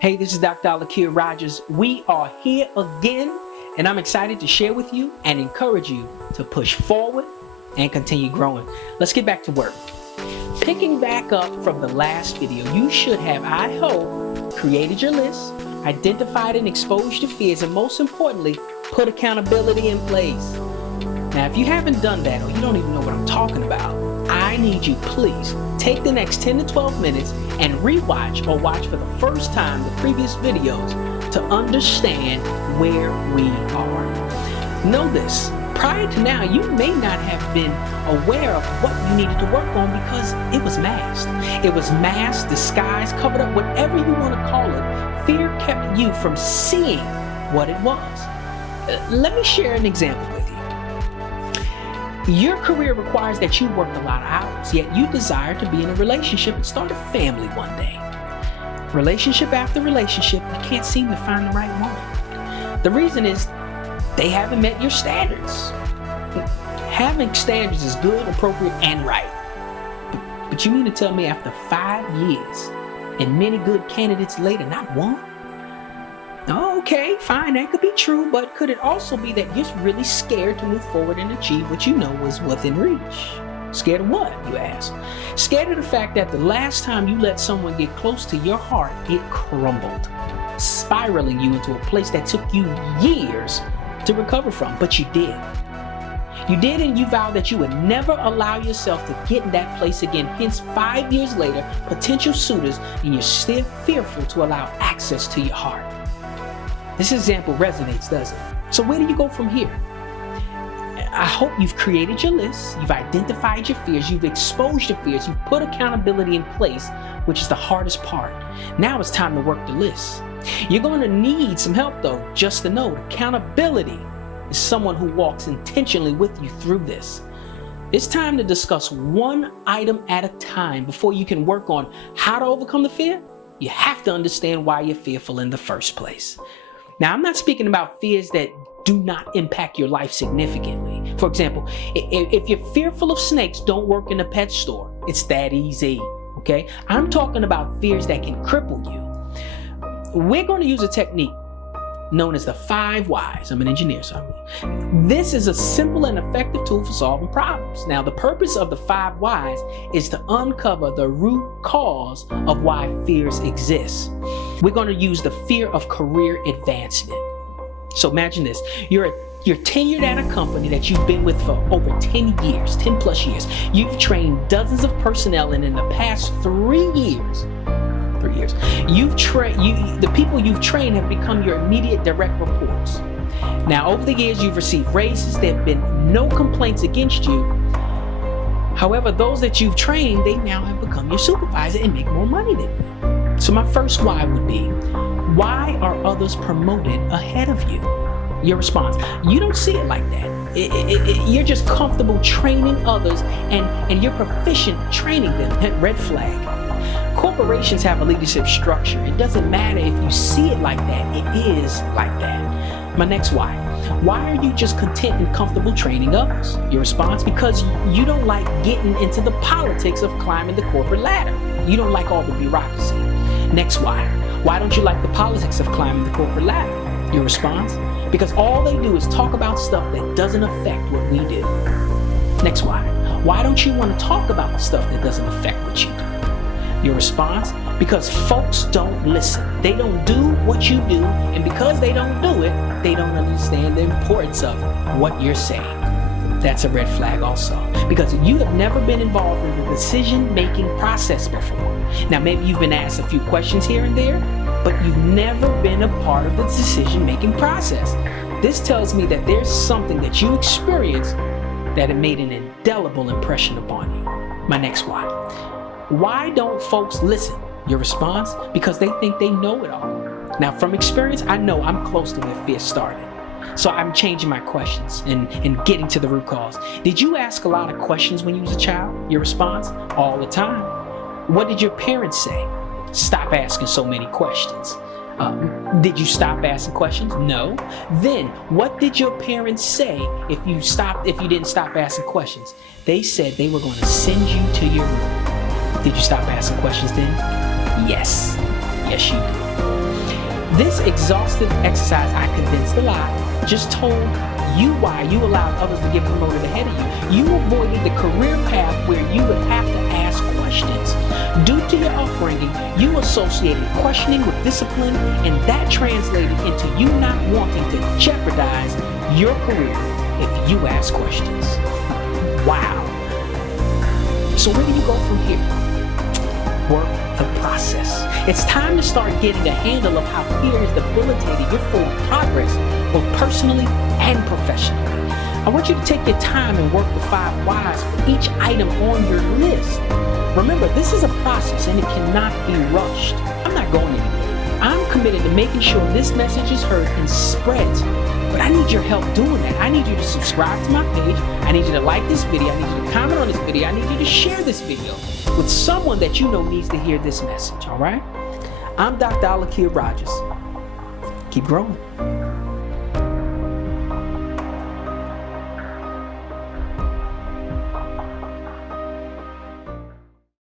Hey, this is Dr. Al-Aakhir. We are here again, and I'm excited to share with you and encourage you to push forward and continue growing. Let's get back to work. Picking back up from the last video, you should have, I hope, created your list, identified and exposed your fears, and most importantly, put accountability in place. Now, if you haven't done that, or you don't even know what I'm talking about, I need you, please, take the next 10 to 12 minutes and rewatch or watch for the first time the previous videos to understand where we are. Know this, prior to now, you may not have been aware of what you needed to work on because it was masked. It was masked, disguised, covered up, whatever you want to call it. Fear kept you from seeing what it was. Let me share an example with you. Your career requires that you work a lot of hours, yet you desire to be in a relationship and start a family one day. Relationship after relationship, you can't seem to find the right one. The reason is they haven't met your standards. Having standards is good, appropriate, and right. But you mean to tell me after 5 years and many good candidates later, not one? Okay, fine, that could be true, but could it also be that you're really scared to move forward and achieve what you know is within reach? Scared of what, you ask? Scared of the fact that the last time you let someone get close to your heart, it crumbled, spiraling you into a place that took you years to recover from, but you did. You did, and you vowed that you would never allow yourself to get in that place again. Hence, 5 years later, potential suitors, and you're still fearful to allow access to your heart. This example resonates, doesn't it? So where do you go from here? I hope you've created your list, you've identified your fears, you've exposed your fears, you've put accountability in place, which is the hardest part. Now it's time to work the list. You're going to need some help though, just to know accountability is someone who walks intentionally with you through this. It's time to discuss one item at a time before you can work on how to overcome the fear. You have to understand why you're fearful in the first place. Now, I'm not speaking about fears that do not impact your life significantly. For example, if you're fearful of snakes, don't work in a pet store. It's that easy, okay? I'm talking about fears that can cripple you. We're going to use a technique known as the 5 whys. I'm an engineer, so this is a simple and effective tool for solving problems. Now, the purpose of the 5 whys is to uncover the root cause of why fears exist. We're going to use the fear of career advancement. So imagine this, you're tenured at a company that you've been with for over 10 years, 10 plus years. You've trained dozens of personnel, and in the past 3 years, the people you've trained have become your immediate direct reports. Now, over the years, you've received raises. There have been no complaints against you. However, those that you've trained, they now have become your supervisor and make more money than you. So my first why would be, why are others promoted ahead of you? Your response, you don't see it like that. You're just comfortable training others and you're proficient training them. Red flag. Corporations have a leadership structure. It doesn't matter if you see it like that, it is like that. My next why. Why are you just content and comfortable training others? Your response, because you don't like getting into the politics of climbing the corporate ladder. You don't like all the bureaucracy. Next why. Why don't you like the politics of climbing the corporate ladder? Your response, because all they do is talk about stuff that doesn't affect what we do. Next why. Why don't you want to talk about the stuff that doesn't affect what you do? Your response, because folks don't listen. They don't do what you do, and because they don't do it, they don't understand the importance of what you're saying. That's a red flag also, because you have never been involved in the decision-making process before. Now, maybe you've been asked a few questions here and there, but you've never been a part of the decision-making process. This tells me that there's something that you experienced that it made an indelible impression upon you. My next why. Why don't folks listen? Your response, because they think they know it all. Now, from experience, I know I'm close to where fear started. So I'm changing my questions and getting to the root cause. Did you ask a lot of questions when you was a child? Your response, all the time. What did your parents say? Stop asking so many questions. Did you stop asking questions? No. Then what did your parents say if you didn't stop asking questions? They said they were going to send you to your room. Did you stop asking questions then? Yes. Yes, you did. This exhaustive exercise, I condensed a lot, just told you why you allowed others to get promoted ahead of you. You avoided the career path where you would have to ask questions. Due to your upbringing, you associated questioning with discipline, and that translated into you not wanting to jeopardize your career if you ask questions. Wow. So where do you go from here? Work the process. It's time to start getting a handle of how fear is debilitating your forward progress, both personally and professionally. I want you to take your time and work the 5 whys for each item on your list. Remember, this is a process and it cannot be rushed. I'm not going anywhere. I'm committed to making sure this message is heard and spreads. But I need your help doing that. I need you to subscribe to my page. I need you to like this video. I need you to comment on this video. I need you to share this video with someone that you know needs to hear this message, all right? I'm Dr. Al-Aakhir Rogers. Keep growing.